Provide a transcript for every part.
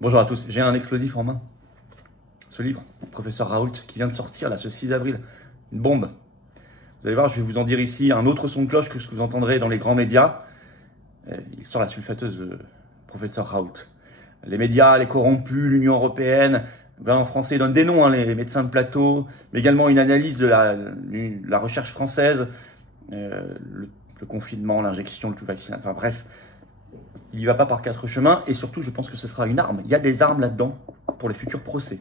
Bonjour à tous, j'ai un explosif en main. Ce livre, professeur Raoult, qui vient de sortir là, ce 6 avril. Une bombe. Vous allez voir, je vais vous en dire ici un autre son de cloche que ce que vous entendrez dans les grands médias. Il sort la sulfateuse professeur Raoult. Les médias, les corrompus, l'Union européenne, le gouvernement français donne des noms, les médecins de plateau, mais également une analyse de la recherche française, le confinement, l'injection, le tout vaccin, enfin bref. Il n'y va pas par quatre chemins et surtout, je pense que ce sera une arme. Il y a des armes là-dedans pour les futurs procès.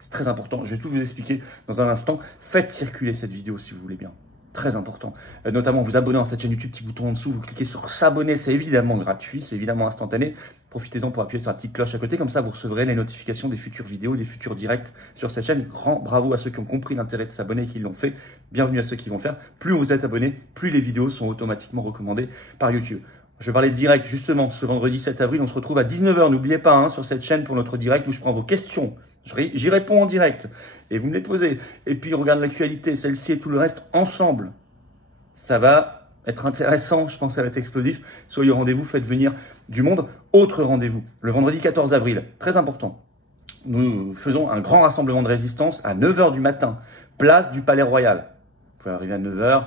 C'est très important. Je vais tout vous expliquer dans un instant. Faites circuler cette vidéo si vous voulez bien. Très important. Notamment, vous abonner à cette chaîne YouTube, petit bouton en dessous. Vous cliquez sur s'abonner. C'est évidemment gratuit. C'est évidemment instantané. Profitez-en pour appuyer sur la petite cloche à côté. Comme ça, vous recevrez les notifications des futures vidéos, des futurs directs sur cette chaîne. Grand bravo à ceux qui ont compris l'intérêt de s'abonner et qui l'ont fait. Bienvenue à ceux qui vont faire. Plus vous êtes abonnés, plus les vidéos sont automatiquement recommandées par YouTube. Je vais parler de direct justement ce vendredi 7 avril. On se retrouve à 19 h. N'oubliez pas sur cette chaîne pour notre direct où je prends vos questions. J'y réponds en direct et vous me les posez. Et puis, regarde l'actualité, celle-ci et tout le reste ensemble. Ça va être intéressant. Je pense que ça va être explosif. Soyez au rendez-vous, faites venir du monde. Autre rendez-vous, le vendredi 14 avril. Très important. Nous faisons un grand rassemblement de résistance à 9 h du matin. Place du Palais Royal. Vous pouvez arriver à 9 h.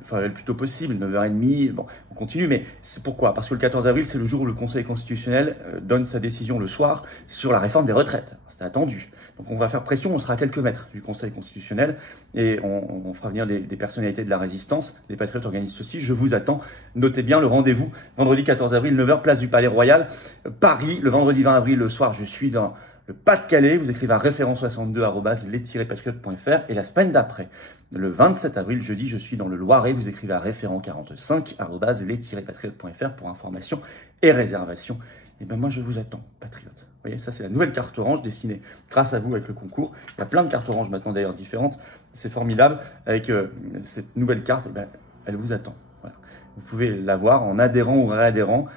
Enfin, le plus tôt possible, 9 h 30, bon, on continue, mais c'est pourquoi? Parce que le 14 avril, c'est le jour où le Conseil constitutionnel donne sa décision le soir sur la réforme des retraites. C'est attendu. Donc on va faire pression, on sera à quelques mètres du Conseil constitutionnel et on fera venir des personnalités de la résistance. Les Patriotes organisent ceci, je vous attends. Notez bien le rendez-vous, vendredi 14 avril, 9 h, place du Palais Royal, Paris. Le vendredi 20 avril, le soir, je suis dans le Pas-de-Calais. Vous écrivez à référent62@les-patriotes.fr et la semaine d'après, le 27 avril, jeudi, je suis dans le Loiret. Vous écrivez à référent45@les-patriotes.fr pour information et réservation. Et bien moi, je vous attends, patriotes. Vous voyez, ça c'est la nouvelle carte orange dessinée grâce à vous avec le concours. Il y a plein de cartes oranges maintenant d'ailleurs différentes. C'est formidable. Avec cette nouvelle carte, elle vous attend. Voilà. Vous pouvez l'avoir en adhérant ou réadhérant.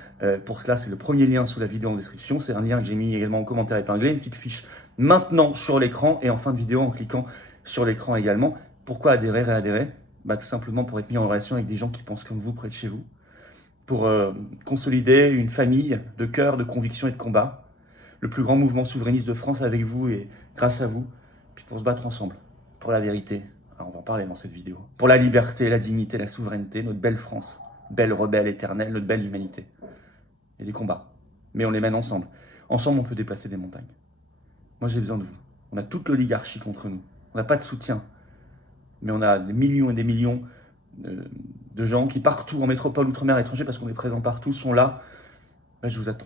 Pour cela, c'est le premier lien sous la vidéo en description. C'est un lien que j'ai mis également en commentaire épinglé. Une petite fiche maintenant sur l'écran et en fin de vidéo en cliquant sur l'écran également. Pourquoi adhérer, réadhérer? Tout simplement pour être mis en relation avec des gens qui pensent comme vous près de chez vous. Pour consolider une famille de cœur, de conviction et de combat. Le plus grand mouvement souverainiste de France avec vous et grâce à vous. Puis pour se battre ensemble. Pour la vérité. Alors on va en parler dans cette vidéo. Pour la liberté, la dignité, la souveraineté, notre belle France. Belle rebelle éternelle, notre belle humanité. Et des combats. Mais on les mène ensemble. Ensemble, on peut déplacer des montagnes. Moi, j'ai besoin de vous. On a toute l'oligarchie contre nous. On n'a pas de soutien. Mais on a des millions et des millions de gens qui partout, en métropole, outre-mer, étranger, parce qu'on est présent partout, sont là. Je vous attends.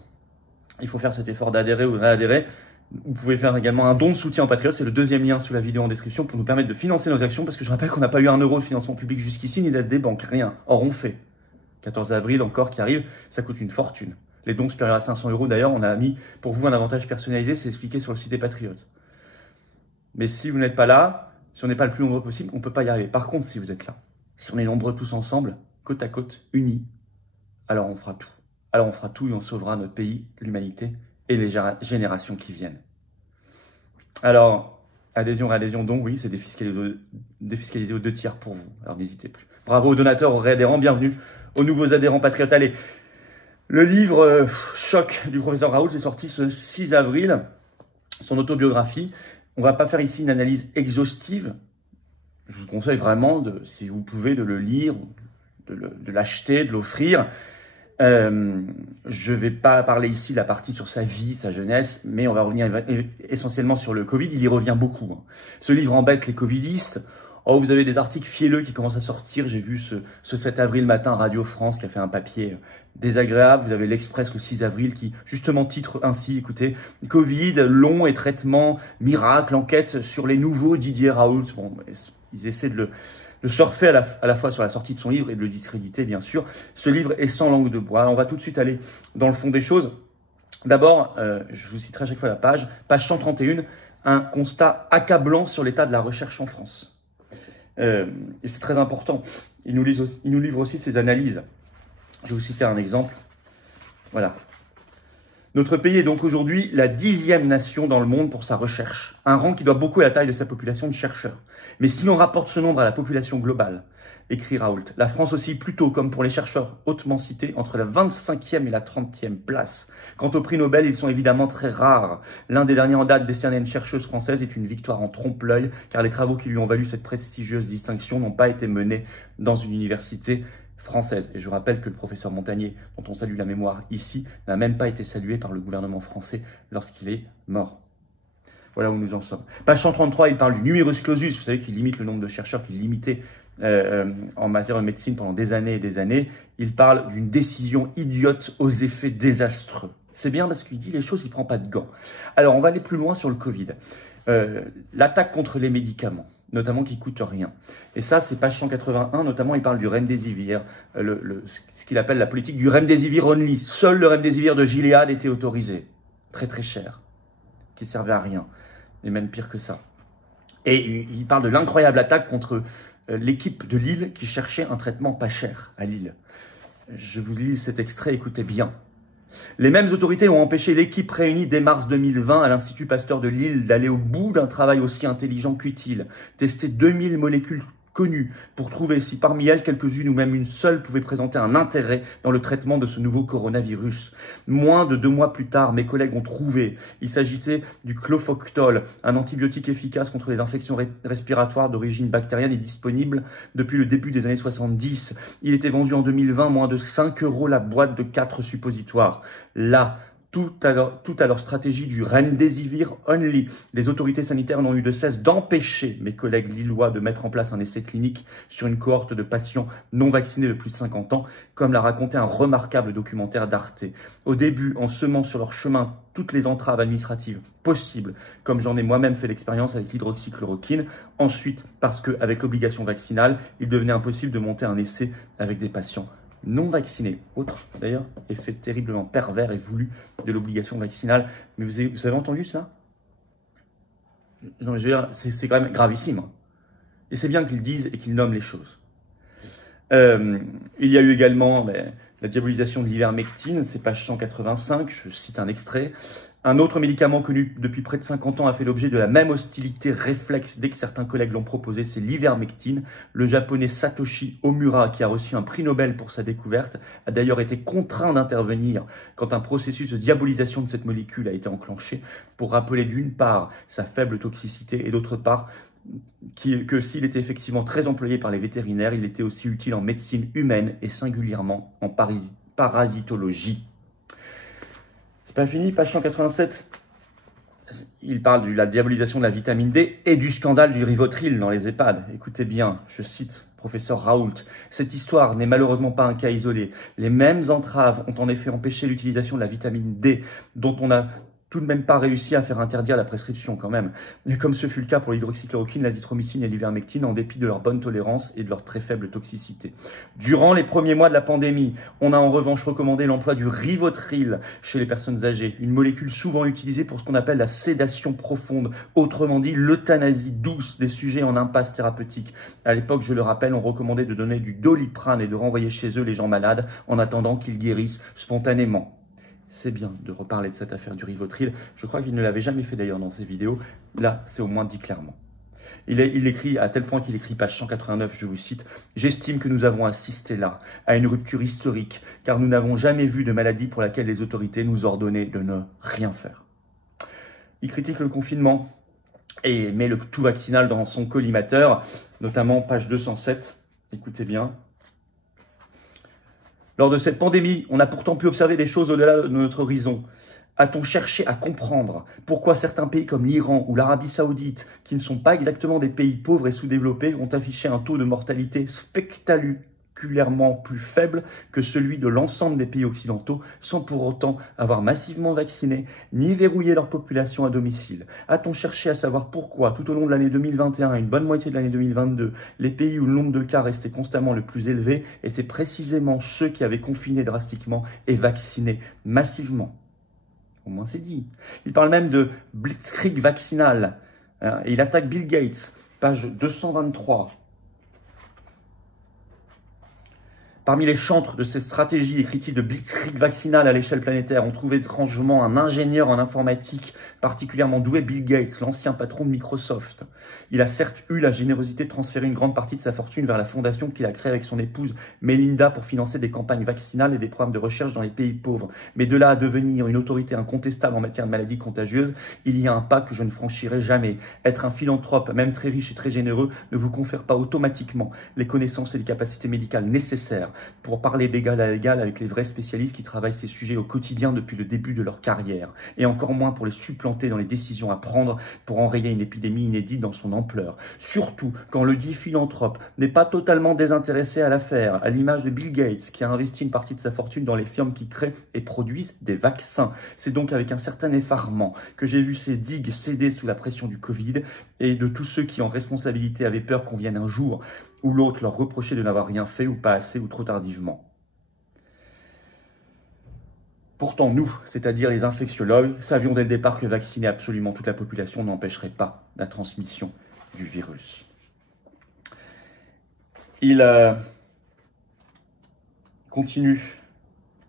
Il faut faire cet effort d'adhérer ou de réadhérer. Vous pouvez faire également un don de soutien aux Patriotes. C'est le deuxième lien sous la vidéo en description pour nous permettre de financer nos actions. Parce que je rappelle qu'on n'a pas eu 1 euro de financement public jusqu'ici, ni d'aide des banques, rien. Or, on fait. 14 avril encore qui arrive, ça coûte une fortune. Les dons supérieurs à 500 € d'ailleurs, on a mis pour vous un avantage personnalisé, c'est expliqué sur le site des Patriotes. Mais si vous n'êtes pas là, si on n'est pas le plus nombreux possible, on ne peut pas y arriver. Par contre, si vous êtes là, si on est nombreux tous ensemble, côte à côte, unis, alors on fera tout. Alors on fera tout et on sauvera notre pays, l'humanité et les générations qui viennent. Alors, adhésion, réadhésion, don, oui, c'est défiscalisé aux 2 tiers pour vous. Alors n'hésitez plus. Bravo aux donateurs, aux réadhérents, bienvenue aux nouveaux adhérents patriotes. Allez, le livre Choc du professeur Raoult est sorti ce 6 avril, son autobiographie. On ne va pas faire ici une analyse exhaustive. Je vous conseille vraiment, si vous pouvez, de le lire, de l'acheter, de l'offrir. Je ne vais pas parler ici de la partie sur sa vie, sa jeunesse, mais on va revenir essentiellement sur le Covid. Il y revient beaucoup. Ce livre embête les covidistes. Oh, vous avez des articles fielleux qui commencent à sortir. J'ai vu ce 7 avril matin Radio France qui a fait un papier désagréable. Vous avez l'Express le 6 avril qui justement titre ainsi, écoutez, Covid, long et traitement, miracle, enquête sur les nouveaux Didier Raoult. Bon, ils essaient de surfer à la fois sur la sortie de son livre et de le discréditer, bien sûr. Ce livre est sans langue de bois. On va tout de suite aller dans le fond des choses. D'abord, je vous citerai à chaque fois la page 131, un constat accablant sur l'état de la recherche en France. Et c'est très important. Il nous livre aussi ses analyses. Je vais vous citer un exemple. Voilà. Notre pays est donc aujourd'hui la 10e nation dans le monde pour sa recherche, un rang qui doit beaucoup à la taille de sa population de chercheurs. Mais si l'on rapporte ce nombre à la population globale, écrit Raoult, la France oscille plutôt, comme pour les chercheurs hautement cités, entre la 25e et la 30e place. Quant aux prix Nobel, ils sont évidemment très rares. L'un des derniers en date décerné à une chercheuse française est une victoire en trompe-l'œil, car les travaux qui lui ont valu cette prestigieuse distinction n'ont pas été menés dans une université française. Et je rappelle que le professeur Montagnier, dont on salue la mémoire ici, n'a même pas été salué par le gouvernement français lorsqu'il est mort. Voilà où nous en sommes. Page 133, il parle du numerus clausus. Vous savez qu'il limite le nombre de chercheurs qu'il limitait en matière de médecine pendant des années et des années. Il parle d'une décision idiote aux effets désastreux. C'est bien parce qu'il dit les choses, il ne prend pas de gants. Alors, on va aller plus loin sur le Covid. L'attaque contre les médicaments, notamment qui ne coûtent rien. Et ça, c'est page 181, notamment, il parle du Remdesivir, ce qu'il appelle la politique du Remdesivir only. Seul le Remdesivir de Gilead était autorisé. Très très cher, qui ne servait à rien, et même pire que ça. Et il parle de l'incroyable attaque contre l'équipe de Lille qui cherchait un traitement pas cher à Lille. Je vous lis cet extrait, écoutez bien. Les mêmes autorités ont empêché l'équipe réunie dès mars 2020 à l'Institut Pasteur de Lille d'aller au bout d'un travail aussi intelligent qu'utile, tester 2000 molécules connues pour trouver si parmi elles quelques-unes ou même une seule pouvait présenter un intérêt dans le traitement de ce nouveau coronavirus. Moins de 2 mois plus tard, mes collègues ont trouvé. Il s'agissait du clofoctol, un antibiotique efficace contre les infections respiratoires d'origine bactérienne et disponible depuis le début des années 70. Il était vendu en 2020 moins de 5 € la boîte de 4 suppositoires. Là, tout à leur stratégie du Remdesivir only. Les autorités sanitaires n'ont eu de cesse d'empêcher mes collègues lillois de mettre en place un essai clinique sur une cohorte de patients non vaccinés de plus de 50 ans, comme l'a raconté un remarquable documentaire d'Arte. Au début, en semant sur leur chemin toutes les entraves administratives possibles, comme j'en ai moi-même fait l'expérience avec l'hydroxychloroquine. Ensuite, parce qu'avec l'obligation vaccinale, il devenait impossible de monter un essai avec des patients non vaccinés. Autre, d'ailleurs, effet terriblement pervers et voulu de l'obligation vaccinale. Mais vous avez entendu ça? Non, mais je veux dire, c'est quand même gravissime. Et c'est bien qu'ils disent et qu'ils nomment les choses. Il y a eu également la diabolisation de l'ivermectine, c'est page 185, je cite un extrait. Un autre médicament connu depuis près de 50 ans a fait l'objet de la même hostilité réflexe dès que certains collègues l'ont proposé, c'est l'ivermectine. Le japonais Satoshi Omura, qui a reçu un prix Nobel pour sa découverte, a d'ailleurs été contraint d'intervenir quand un processus de diabolisation de cette molécule a été enclenché pour rappeler d'une part sa faible toxicité et d'autre part que s'il était effectivement très employé par les vétérinaires, il était aussi utile en médecine humaine et singulièrement en parasitologie. C'est pas fini, page 187. Il parle de la diabolisation de la vitamine D et du scandale du Rivotril dans les EHPAD. Écoutez bien, je cite professeur Raoult. Cette histoire n'est malheureusement pas un cas isolé. Les mêmes entraves ont en effet empêché l'utilisation de la vitamine D, dont on a tout de même pas réussi à faire interdire la prescription quand même. Mais comme ce fut le cas pour l'hydroxychloroquine, l'azithromycine et l'ivermectine, en dépit de leur bonne tolérance et de leur très faible toxicité. Durant les premiers mois de la pandémie, on a en revanche recommandé l'emploi du Rivotril chez les personnes âgées, une molécule souvent utilisée pour ce qu'on appelle la sédation profonde, autrement dit l'euthanasie douce des sujets en impasse thérapeutique. À l'époque, je le rappelle, on recommandait de donner du Doliprane et de renvoyer chez eux les gens malades en attendant qu'ils guérissent spontanément. C'est bien de reparler de cette affaire du Rivotril. Je crois qu'il ne l'avait jamais fait d'ailleurs dans ses vidéos. Là, c'est au moins dit clairement. Il écrit, à tel point qu'il écrit, page 189, je vous cite, « J'estime que nous avons assisté là à une rupture historique, car nous n'avons jamais vu de maladie pour laquelle les autorités nous ordonnaient de ne rien faire. » Il critique le confinement et met le tout vaccinal dans son collimateur, notamment page 207. Écoutez bien. Lors de cette pandémie, on a pourtant pu observer des choses au-delà de notre horizon. A-t-on cherché à comprendre pourquoi certains pays comme l'Iran ou l'Arabie Saoudite, qui ne sont pas exactement des pays pauvres et sous-développés, ont affiché un taux de mortalité spectaculairement plus faible que celui de l'ensemble des pays occidentaux, sans pour autant avoir massivement vacciné ni verrouillé leur population à domicile? A-t-on cherché à savoir pourquoi, tout au long de l'année 2021 et une bonne moitié de l'année 2022, les pays où le nombre de cas restait constamment le plus élevé étaient précisément ceux qui avaient confiné drastiquement et vacciné massivement? Au moins c'est dit. Il parle même de blitzkrieg vaccinal. Et il attaque Bill Gates, page 223. Parmi les chantres de cette stratégie, écrit-il, de blitzkrieg vaccinal à l'échelle planétaire, on trouve étrangement un ingénieur en informatique particulièrement doué, Bill Gates, l'ancien patron de Microsoft. Il a certes eu la générosité de transférer une grande partie de sa fortune vers la fondation qu'il a créée avec son épouse Melinda pour financer des campagnes vaccinales et des programmes de recherche dans les pays pauvres. Mais de là à devenir une autorité incontestable en matière de maladies contagieuses, il y a un pas que je ne franchirai jamais. Être un philanthrope, même très riche et très généreux, ne vous confère pas automatiquement les connaissances et les capacités médicales nécessaires pour parler d'égal à égal avec les vrais spécialistes qui travaillent ces sujets au quotidien depuis le début de leur carrière, et encore moins pour les supplanter dans les décisions à prendre pour enrayer une épidémie inédite dans son ampleur. Surtout quand le dit philanthrope n'est pas totalement désintéressé à l'affaire, à l'image de Bill Gates qui a investi une partie de sa fortune dans les firmes qui créent et produisent des vaccins. C'est donc avec un certain effarement que j'ai vu ces digues céder sous la pression du Covid et de tous ceux qui en responsabilité avaient peur qu'on vienne un jour ou l'autre leur reprocher de n'avoir rien fait ou pas assez ou trop tardivement. Pourtant, nous, c'est-à-dire les infectiologues, savions dès le départ que vacciner absolument toute la population n'empêcherait pas la transmission du virus. Il continue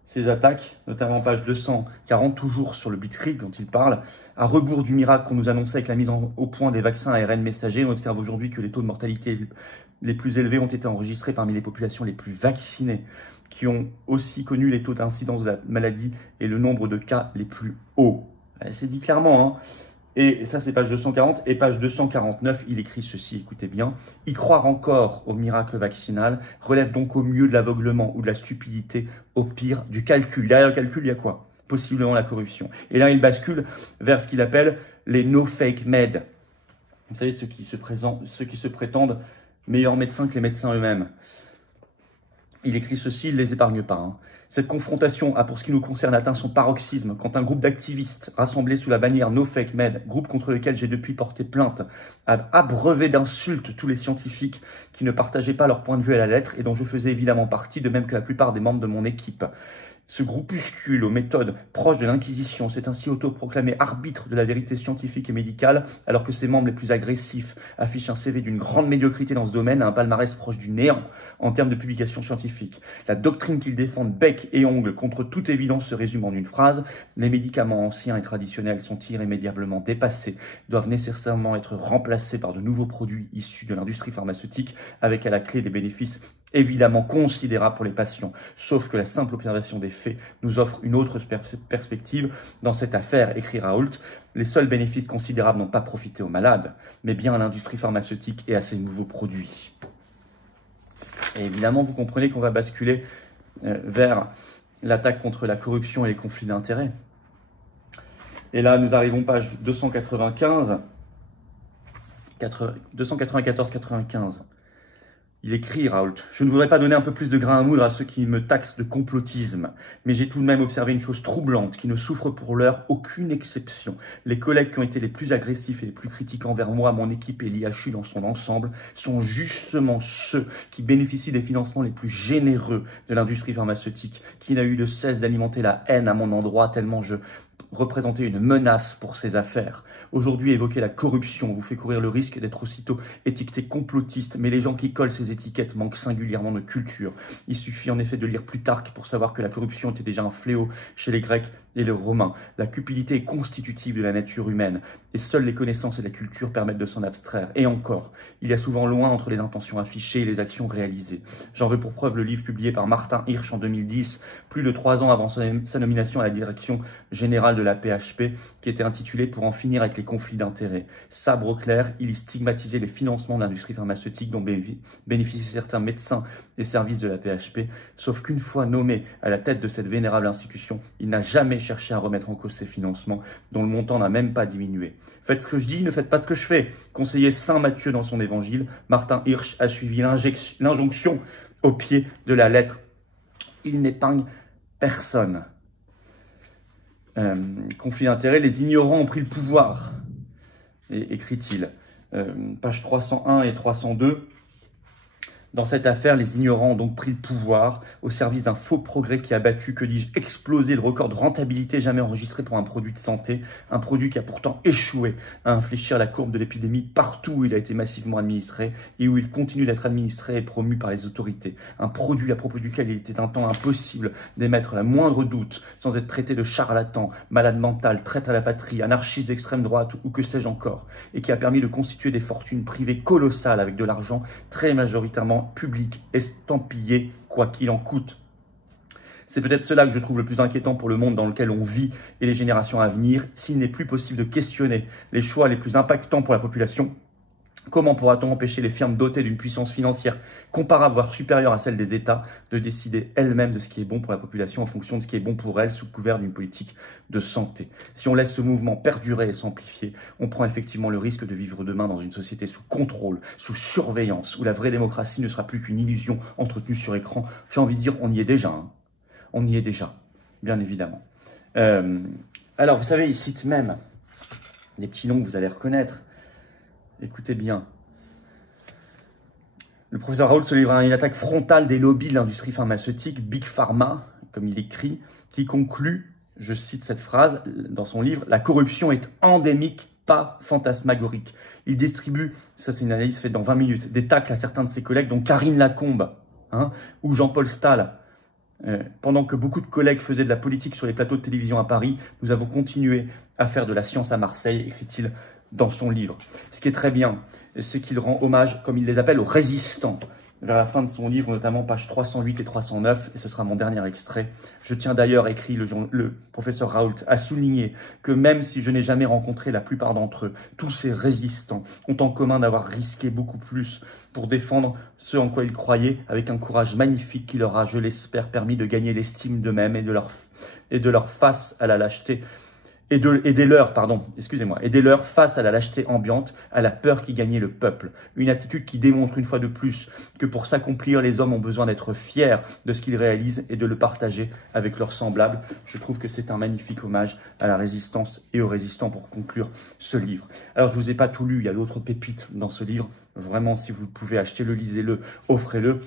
ses attaques, notamment page 240, toujours sur le blitzkrieg dont il parle. À rebours du miracle qu'on nous annonçait avec la mise au point des vaccins ARN messagers, on observe aujourd'hui que les taux de mortalité les plus élevés ont été enregistrés parmi les populations les plus vaccinées, qui ont aussi connu les taux d'incidence de la maladie et le nombre de cas les plus hauts. C'est dit clairement, hein. Et ça, c'est page 240. Et page 249, il écrit ceci, écoutez bien. « Y croire encore au miracle vaccinal relève donc au mieux de l'aveuglement ou de la stupidité, au pire du calcul. » Derrière le calcul, il y a quoi? Possiblement la corruption. Et là, il bascule vers ce qu'il appelle les « no fake med ». Vous savez, ceux qui se prétendent meilleurs médecins que les médecins eux-mêmes. Il écrit ceci, il ne les épargne pas. Hein. Cette confrontation a, pour ce qui nous concerne, atteint son paroxysme quand un groupe d'activistes rassemblés sous la bannière No Fake Med, groupe contre lequel j'ai depuis porté plainte, a abreuvé d'insultes tous les scientifiques qui ne partageaient pas leur point de vue à la lettre et dont je faisais évidemment partie, de même que la plupart des membres de mon équipe. Ce groupuscule aux méthodes proches de l'Inquisition s'est ainsi autoproclamé arbitre de la vérité scientifique et médicale, alors que ses membres les plus agressifs affichent un CV d'une grande médiocrité dans ce domaine et un palmarès proche du néant en termes de publications scientifiques. La doctrine qu'ils défendent bec et ongle contre toute évidence se résume en une phrase: les médicaments anciens et traditionnels sont irrémédiablement dépassés, doivent nécessairement être remplacés par de nouveaux produits issus de l'industrie pharmaceutique, avec à la clé des bénéfices évidemment considérable pour les patients, sauf que la simple observation des faits nous offre une autre perspective. Dans cette affaire, écrit Raoult, les seuls bénéfices considérables n'ont pas profité aux malades, mais bien à l'industrie pharmaceutique et à ses nouveaux produits. Et évidemment, vous comprenez qu'on va basculer vers l'attaque contre la corruption et les conflits d'intérêts. Et là, nous arrivons page 294-95. Il écrit, Raoult, « Je ne voudrais pas donner un peu plus de grain à moudre à ceux qui me taxent de complotisme, mais j'ai tout de même observé une chose troublante qui ne souffre pour l'heure aucune exception. Les collègues qui ont été les plus agressifs et les plus critiques envers moi, mon équipe et l'IHU dans son ensemble sont justement ceux qui bénéficient des financements les plus généreux de l'industrie pharmaceutique, qui n'a eu de cesse d'alimenter la haine à mon endroit tellement je représenter une menace pour ses affaires. Aujourd'hui, évoquer la corruption vous fait courir le risque d'être aussitôt étiqueté complotiste, mais les gens qui collent ces étiquettes manquent singulièrement de culture. Il suffit en effet de lire Plutarque pour savoir que la corruption était déjà un fléau chez les Grecs et les Romains. La cupidité est constitutive de la nature humaine, et seules les connaissances et la culture permettent de s'en abstraire. Et encore, il y a souvent loin entre les intentions affichées et les actions réalisées. J'en veux pour preuve le livre publié par Martin Hirsch en 2010, plus de 3 ans avant sa nomination à la direction générale de la PHP, qui était intitulé « Pour en finir avec les conflits d'intérêts ». Sabre au clair, il y stigmatisait les financements de l'industrie pharmaceutique dont bénéficient certains médecins et services de la PHP, sauf qu'une fois nommé à la tête de cette vénérable institution, il n'a jamais cherché à remettre en cause ces financements, dont le montant n'a même pas diminué. Faites ce que je dis, ne faites pas ce que je fais. Conseiller Saint Matthieu dans son évangile, Martin Hirsch a suivi l'injonction au pied de la lettre. Il n'épargne personne. Conflit d'intérêts, les ignorants ont pris le pouvoir, écrit-il. Page 301 et 302. Dans cette affaire, les ignorants ont donc pris le pouvoir au service d'un faux progrès qui a battu, que dis-je, explosé le record de rentabilité jamais enregistré pour un produit de santé, un produit qui a pourtant échoué à infléchir la courbe de l'épidémie partout où il a été massivement administré et où il continue d'être administré et promu par les autorités. Un produit à propos duquel il était un temps impossible d'émettre la moindre doute sans être traité de charlatan, malade mental, traite à la patrie, anarchiste d'extrême droite ou que sais-je encore, et qui a permis de constituer des fortunes privées colossales avec de l'argent très majoritairement public, estampillé, quoi qu'il en coûte. C'est peut-être cela que je trouve le plus inquiétant pour le monde dans lequel on vit et les générations à venir. S'il n'est plus possible de questionner les choix les plus impactants pour la population, comment pourra-t-on empêcher les firmes dotées d'une puissance financière comparable, voire supérieure à celle des États, de décider elles-mêmes de ce qui est bon pour la population en fonction de ce qui est bon pour elles sous couvert d'une politique de santé? Si on laisse ce mouvement perdurer et s'amplifier, on prend effectivement le risque de vivre demain dans une société sous contrôle, sous surveillance, où la vraie démocratie ne sera plus qu'une illusion entretenue sur écran. J'ai envie de dire, on y est déjà. Hein. On y est déjà, bien évidemment. Alors, vous savez, il cite même des petits noms que vous allez reconnaître. Écoutez bien. Le professeur Raoult se livre à une attaque frontale des lobbies de l'industrie pharmaceutique, Big Pharma, comme il écrit, qui conclut, je cite cette phrase dans son livre, « La corruption est endémique, pas fantasmagorique ». Il distribue, ça c'est une analyse faite dans 20 minutes, des tacles à certains de ses collègues, dont Karine Lacombe ou Jean-Paul Stahl. Pendant que beaucoup de collègues faisaient de la politique sur les plateaux de télévision à Paris, nous avons continué à faire de la science à Marseille, écrit-il dans son livre. Ce qui est très bien, c'est qu'il rend hommage, comme il les appelle, aux résistants. Vers la fin de son livre, notamment pages 308 et 309, et ce sera mon dernier extrait. Je tiens d'ailleurs, écrit le professeur Raoult, à souligner que même si je n'ai jamais rencontré la plupart d'entre eux, tous ces résistants ont en commun d'avoir risqué beaucoup plus pour défendre ce en quoi ils croyaient, avec un courage magnifique qui leur a, je l'espère, permis de gagner l'estime d'eux-mêmes et de leur face à la lâcheté. Et des leurs face à la lâcheté ambiante, à la peur qui gagnait le peuple. Une attitude qui démontre une fois de plus que pour s'accomplir, les hommes ont besoin d'être fiers de ce qu'ils réalisent et de le partager avec leurs semblables. Je trouve que c'est un magnifique hommage à la résistance et aux résistants pour conclure ce livre. Alors, je ne vous ai pas tout lu, il y a d'autres pépites dans ce livre. Vraiment, si vous pouvez, achetez-le, lisez-le, offrez-le.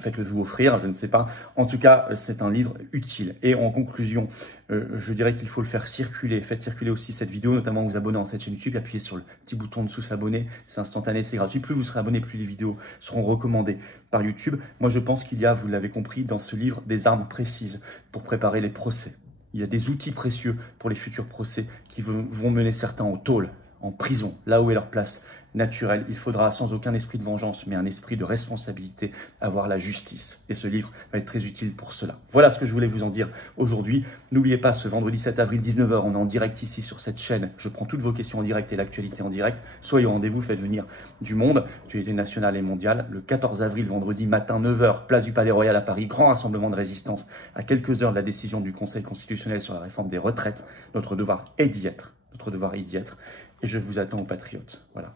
Faites-le vous offrir, je ne sais pas. En tout cas, c'est un livre utile. Et en conclusion, je dirais qu'il faut le faire circuler. Faites circuler aussi cette vidéo, notamment vous abonner à cette chaîne YouTube. Appuyez sur le petit bouton dessous s'abonner. C'est instantané, c'est gratuit. Plus vous serez abonné, plus les vidéos seront recommandées par YouTube. Moi, je pense qu'il y a, vous l'avez compris, dans ce livre, des armes précises pour préparer les procès. Il y a des outils précieux pour les futurs procès qui vont mener certains au tôle, en prison, là où est leur place naturelle. Il faudra sans aucun esprit de vengeance, mais un esprit de responsabilité, avoir la justice. Et ce livre va être très utile pour cela. Voilà ce que je voulais vous en dire aujourd'hui. N'oubliez pas, ce vendredi 7 avril, 19h, on est en direct ici sur cette chaîne. Je prends toutes vos questions en direct et l'actualité en direct. Soyez au rendez-vous, faites venir du monde, actualité nationale et mondiale. Le 14 avril, vendredi matin, 9h, place du Palais Royal à Paris, grand rassemblement de résistance à quelques heures de la décision du Conseil constitutionnel sur la réforme des retraites. Notre devoir est d'y être. Notre devoir est d'y être. Et je vous attends aux patriotes. Voilà.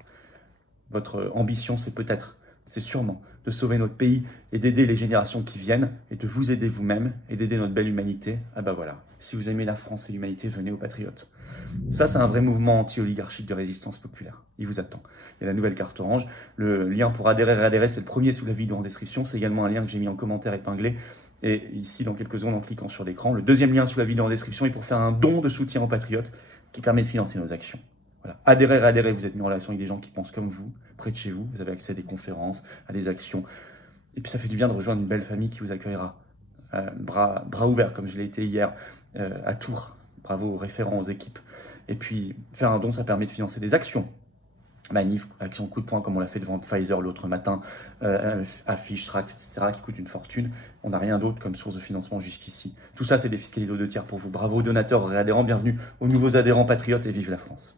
Votre ambition, c'est sûrement de sauver notre pays et d'aider les générations qui viennent et de vous aider vous-même et d'aider notre belle humanité. Ah bah voilà, si vous aimez la France et l'humanité, venez aux Patriotes. Ça, c'est un vrai mouvement anti-oligarchique de résistance populaire. Il vous attend. Il y a la nouvelle carte orange. Le lien pour adhérer, c'est le premier sous la vidéo en description. C'est également un lien que j'ai mis en commentaire épinglé. Et ici, dans quelques secondes, en cliquant sur l'écran, le deuxième lien sous la vidéo en description est pour faire un don de soutien aux Patriotes qui permet de financer nos actions. Voilà. Adhérez, vous êtes mis en relation avec des gens qui pensent comme vous, près de chez vous, vous avez accès à des conférences, à des actions. Et puis ça fait du bien de rejoindre une belle famille qui vous accueillera. Bras ouverts, comme je l'ai été hier à Tours. Bravo aux référents, aux équipes. Et puis faire un don, ça permet de financer des actions. Manif, action coup de poing, comme on l'a fait devant Pfizer l'autre matin, affiches, tracts, etc., qui coûtent une fortune. On n'a rien d'autre comme source de financement jusqu'ici. Tout ça, c'est défiscalisé aux 2 tiers pour vous. Bravo aux donateurs, aux réadhérents, bienvenue aux nouveaux adhérents patriotes et vive la France.